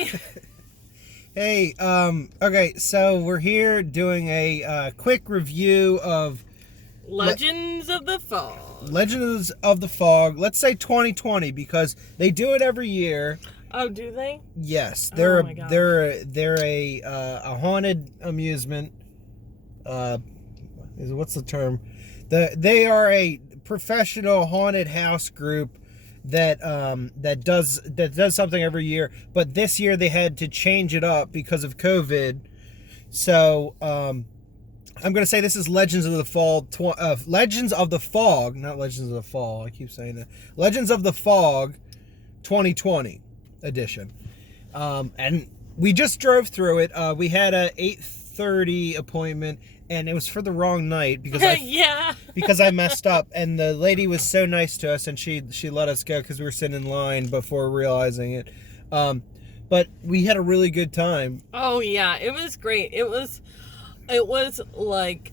Hi. Hey, okay, so we're here doing a quick review of Legends of the Fall. Legends of the Fog. Let's say 2020 because they do it every year. Oh, do they? Yes, Oh my gosh. they're a haunted amusement. What's the term? They are a professional haunted house group that does something every year. But this year they had to change it up because of COVID. So I'm gonna say this is Legends of the Fall, Legends of the Fog, not Legends of the Fall. I keep saying that. Legends of the Fog, 2020 edition. And we just drove through it. We had a 8:30 appointment, and it was for the wrong night because Yeah. because I messed up. And the lady was so nice to us, and she let us go because we were sitting in line before realizing it. But we had a really good time. Oh yeah, it was great. It was like,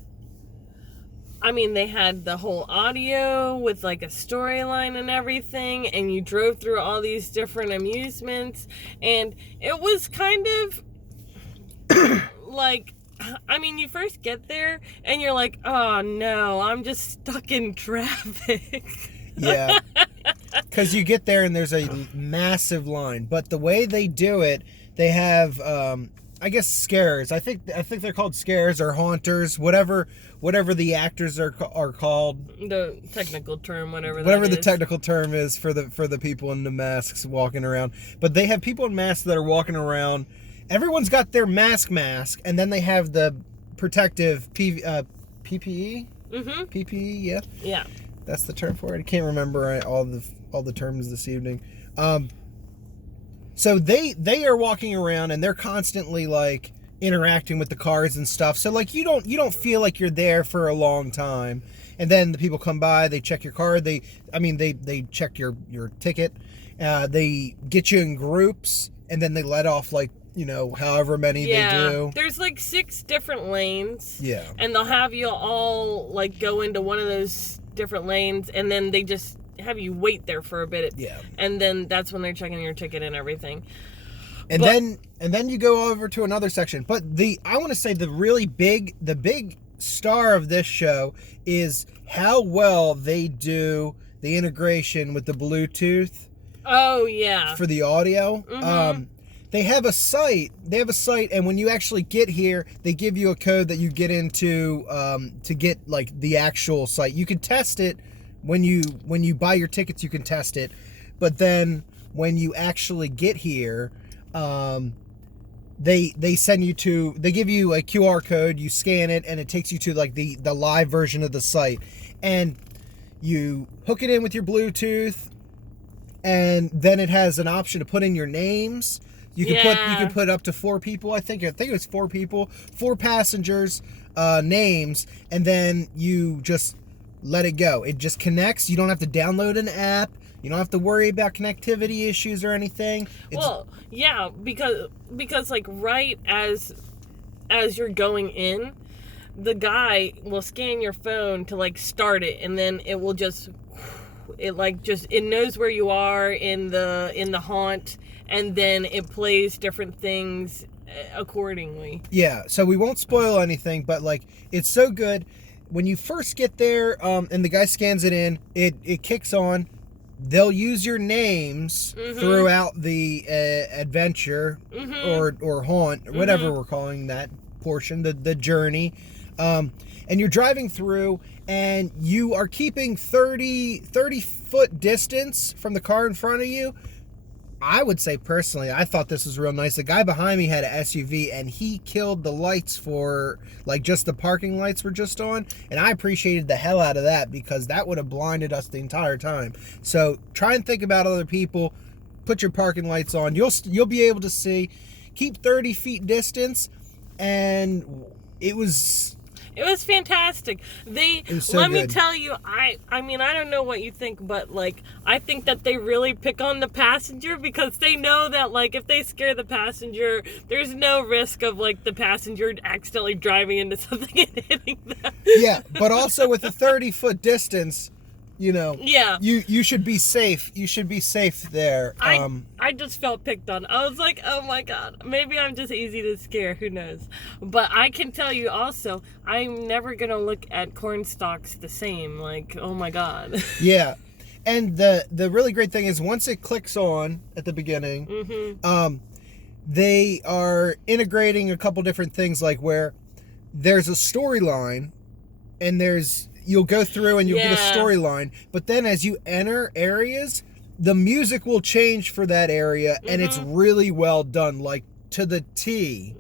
I mean, they had the whole audio with like a storyline and everything, and you drove through all these different amusements, and it was kind of like, I mean, you first get there and you're like, oh no, I'm just stuck in traffic. Yeah, because you get there and there's a massive line. But the way they do it, they have, I guess, scares. I think they're called scares or haunters, whatever the actors are called. The technical term, whatever the technical term is for the people in the masks walking around. But they have people in masks that are walking around. Everyone's got their mask, and then they have the protective PPE. Mm-hmm. PPE, yeah. Yeah. That's the term for it. I can't remember all the terms this evening. So they are walking around and they're constantly like interacting with the cars and stuff. So like you don't feel like you're there for a long time. And then the people come by, they check your card. They check your ticket. They get you in groups, and then they let off like, however many they do. There's like 6 different lanes. Yeah. And they'll have you all like go into one of those different lanes, and then they just have you wait there for a bit. Yeah. And then that's when they're checking your ticket and everything. And then you go over to another section. But I want to say the big star of this show is how well they do the integration with the Bluetooth. Oh yeah. For the audio. Mm-hmm. They have a site, and when you actually get here, they give you a code that you get into to get like the actual site. You can test it when you buy your tickets. You can test it, but then when you actually get here, they give you a QR code. You scan it, and it takes you to like the live version of the site, and you hook it in with your Bluetooth, and then it has an option to put in your names. You can put up to 4 people. I think it was 4 people, 4 passengers, names, and then you just let it go. It just connects. You don't have to download an app. You don't have to worry about connectivity issues or anything. Because like right as you're going in, the guy will scan your phone to like start it, and then it will it knows where you are in the haunt. And then it plays different things accordingly. Yeah, so we won't spoil anything, but like it's so good. When you first get there, and the guy scans it in, it kicks on. They'll use your names throughout the adventure or haunt, or whatever we're calling that portion, the journey. And you're driving through, and you are keeping 30 foot distance from the car in front of you. I would say personally, I thought this was real nice. The guy behind me had an SUV, and he killed the lights for like just the parking lights were just on, and I appreciated the hell out of that because that would have blinded us the entire time. So try and think about other people. Put your parking lights on. You'll be able to see. Keep 30 feet distance, and it was fantastic. Let me tell you, I mean, I don't know what you think, but like, I think that they really pick on the passenger because they know that like if they scare the passenger, there's no risk of like the passenger accidentally driving into something and hitting them. Yeah, but also with a 30-foot distance, Yeah. you should be safe. You should be safe there. I just felt picked on. I was like, oh my god, maybe I'm just easy to scare. Who knows? But I can tell you also, I'm never gonna look at corn stalks the same. Like, oh my god. Yeah. And the really great thing is once it clicks on at the beginning, they are integrating a couple different things, like where there's a storyline and you'll go through and you'll get a storyline, but then as you enter areas, the music will change for that area, and it's really well done, like to the T.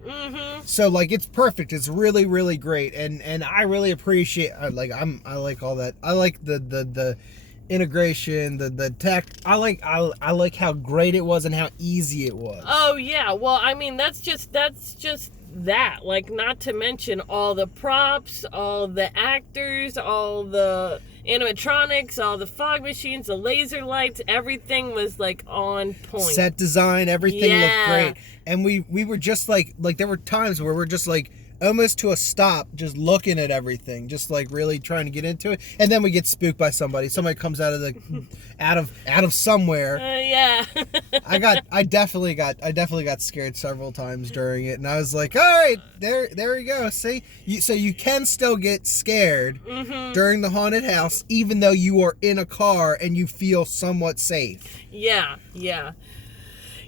So like it's perfect. It's really, really great, and I really appreciate. I like all that. I like the integration, the tech. I like how great it was and how easy it was. Oh yeah. Well, I mean that's just that. Like, not to mention all the props, all the actors, all the animatronics, all the fog machines, the laser lights, everything was like on point. Set design, everything looked great. And we were just like there were times where we're just like almost to a stop, just looking at everything, just like really trying to get into it, and then we get spooked by somebody. Somebody comes out of somewhere. Yeah. I definitely got scared several times during it, and I was like, all right, there we go. See, so you can still get scared during the haunted house, even though you are in a car and you feel somewhat safe. Yeah.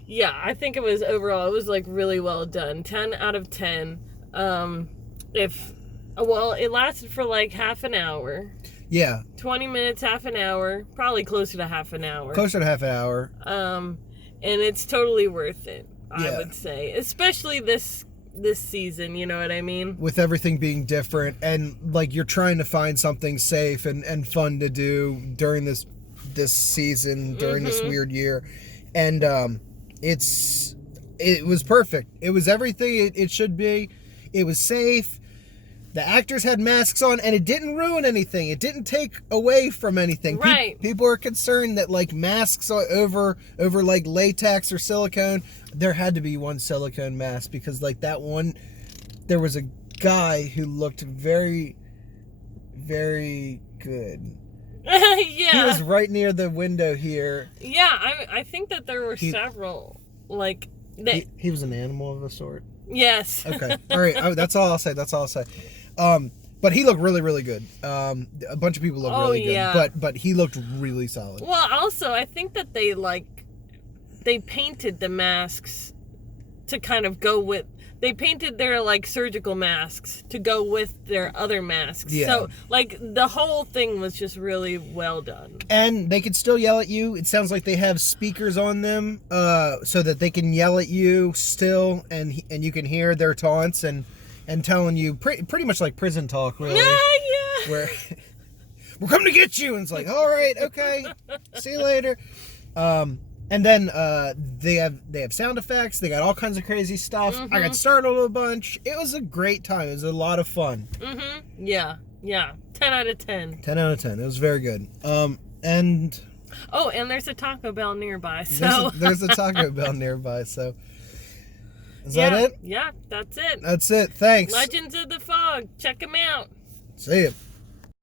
I think it was like really well done. 10 out of 10. It lasted for like half an hour. Yeah. 20 minutes, half an hour, probably closer to half an hour. Closer to half an hour. And it's totally worth it, I would say, especially this season, you know what I mean? With everything being different, and like you're trying to find something safe and fun to do during this season, during this weird year. And it was perfect. It was everything it should be. It was safe. The actors had masks on, and it didn't ruin anything. It didn't take away from anything. Right. People are concerned that like masks over like latex or silicone. There had to be one silicone mask, because like that one, there was a guy who looked very, very good. Yeah. He was right near the window here. Yeah, I think that there were several, like... He was an animal of a sort. Yes. Okay. All right. That's all I'll say. But he looked really, really good. A bunch of people looked really good. Yeah. But he looked really solid. Well, also, I think that they painted the masks to kind of go with... They painted their, like, surgical masks to go with their other masks. Yeah. So, like, the whole thing was just really well done. And they can still yell at you. It sounds like they have speakers on them so that they can yell at you still, and you can hear their taunts and telling you pretty much like prison talk, really. Yeah. Where we're coming to get you, and it's like, all right, okay, see you later. And then they have sound effects. They got all kinds of crazy stuff. I got startled a bunch. It was a great time. It was a lot of fun. Yeah. 10 out of 10. 10 out of 10. It was very good. And... Oh, and there's a Taco Bell nearby, so... There's a Taco Bell nearby, so... Is that it? Yeah, that's it. That's it. Thanks. Legends of the Fog. Check them out. See ya.